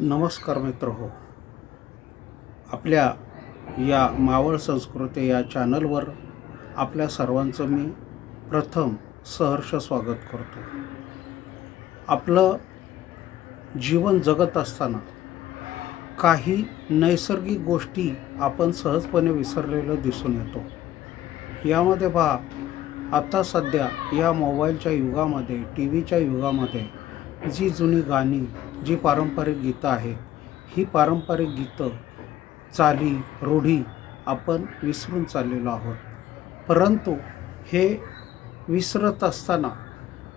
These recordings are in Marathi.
नमस्कार मित्र हो. आपल्या या मावळ संस्कृती या चॅनलवर आपल्या सर्वांचं मी प्रथम सहर्ष स्वागत करतो. आपलं जीवन जगत असताना काही नैसर्गिक गोष्टी आपण सहजपणे विसरलेलं दिसून येतो. यामध्ये पहा, आता सध्या या मोबाईलच्या युगामध्ये, टी व्हीच्या युगामध्ये जी जुनी गाणी, जी पारंपरिक गीतं आहेत, ही पारंपरिक गीतं, चाली, रूढी आपण विसरून चाललेलो आहोत. परंतु हे विसरत असताना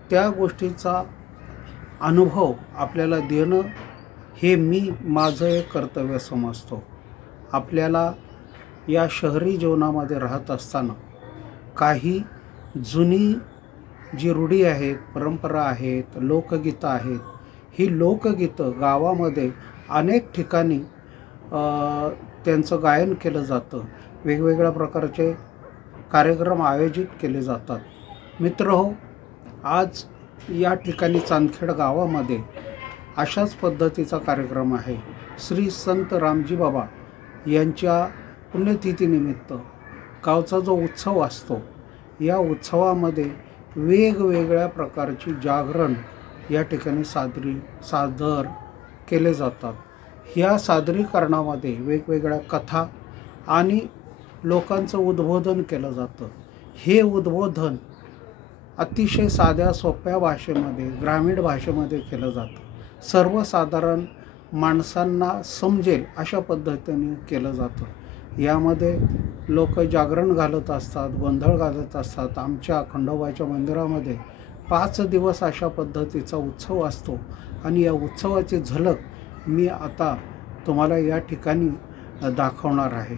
त्या गोष्टीचा अनुभव आपल्याला देणं हे मी माझं एक कर्तव्य समजतो. आपल्याला या शहरी जीवनामध्ये राहत असताना काही जुनी जी रूढी आहेत, परंपरा आहेत, लोकगीतं आहेत, ही लोकगीतं गावामध्ये अनेक ठिकाणी त्यांचं गायन केलं जातं. वेगवेगळ्या प्रकारचे कार्यक्रम आयोजित केले जातात. मित्र हो, आज या ठिकाणी चांदखेड गावामध्ये अशाच पद्धतीचा कार्यक्रम आहे. श्री संत रामजी बाबा यांच्या पुण्यतिथीनिमित्त गावचा जो उत्सव असतो, या उत्सवामध्ये वेगवेगळ्या प्रकारची जागरण या ठिकाणी सादर केले जातात. ह्या सादरीकरणामध्ये वेगवेगळ्या कथा आणि लोकांचं उद्बोधन केलं जातं. हे उद्बोधन अतिशय साध्या सोप्या भाषेमध्ये, ग्रामीण भाषेमध्ये केलं जातं. सर्वसाधारण माणसांना समजेल अशा पद्धतीने केलं जातं. यामध्ये लोक जागरण घालत असतात, गोंधळ घालत असतात. आमच्या खंडोबाच्या मंदिरामध्ये 5 दिवस अशा पद्धतीचा उत्सव असतो आणि या उत्सवाची झलक मी आता तुम्हाला या ठिकाणी दाखवणार आहे.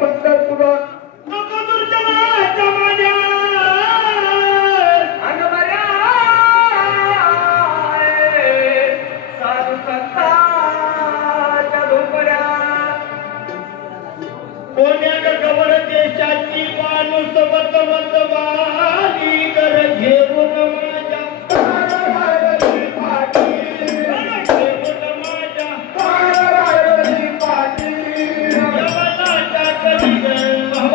पंढरपुरा नको दुर्जनाच्या माझ्या अनमर्या साधू संतांच्या झोपड्या कोण्या गवळ देशाची माणूस मतवाली कर घेऊन माझ्या Oh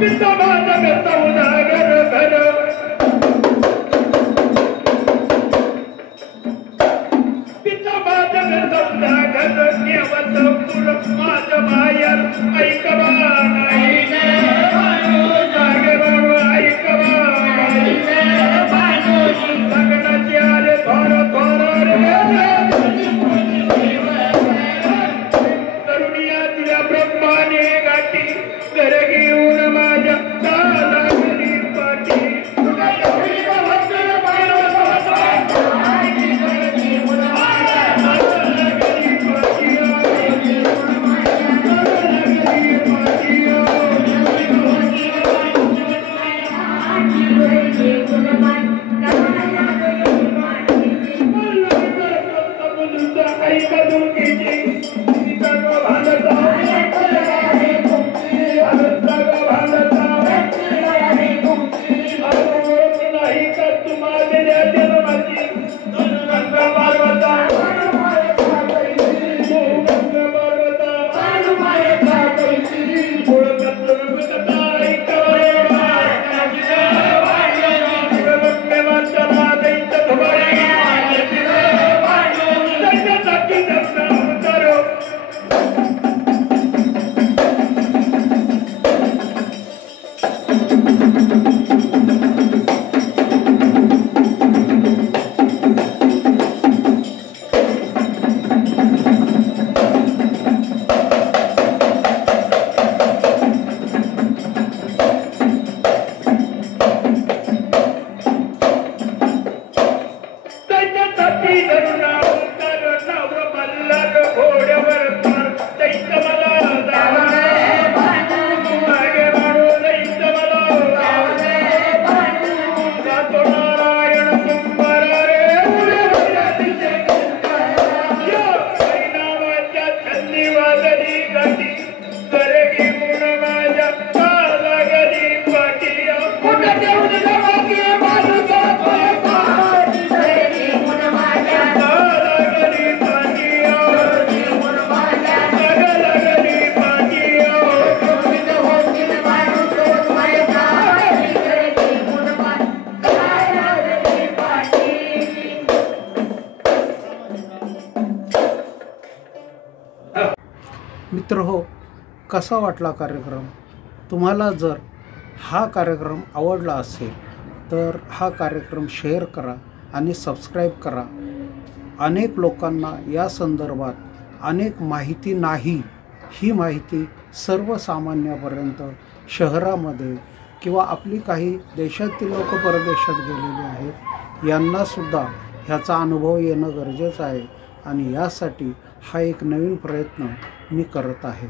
पिता माझा करता उजागर घर पिता माझा करता उजागर केवत कुलप माझं बाहेर ऐकवा नाही जागेवर ऐकवा लग्नाची आले थोर थोर तरुणियातल्या ब्रह्माने गाठी घर घेऊन माझ्या लागली पाठी मित्र हो, कसा वाटला कार्यक्रम? तुम्हाला जर हा कार्यक्रम आवडला असेल तर हा कार्यक्रम शेअर करा आणि सबस्क्राईब करा. अनेक लोकांना या संदर्भात अनेक माहिती नाही, ही माहिती सर्वसामान्यापर्यंत शहरामध्ये किंवा आपली काही देशातील लोक परदेशात गेलेले आहेत यांनासुद्धा ह्याचा अनुभव येणं गरजेचं आहे आणि यासाठी हा एक नवीन प्रयत्न मी करत आहे.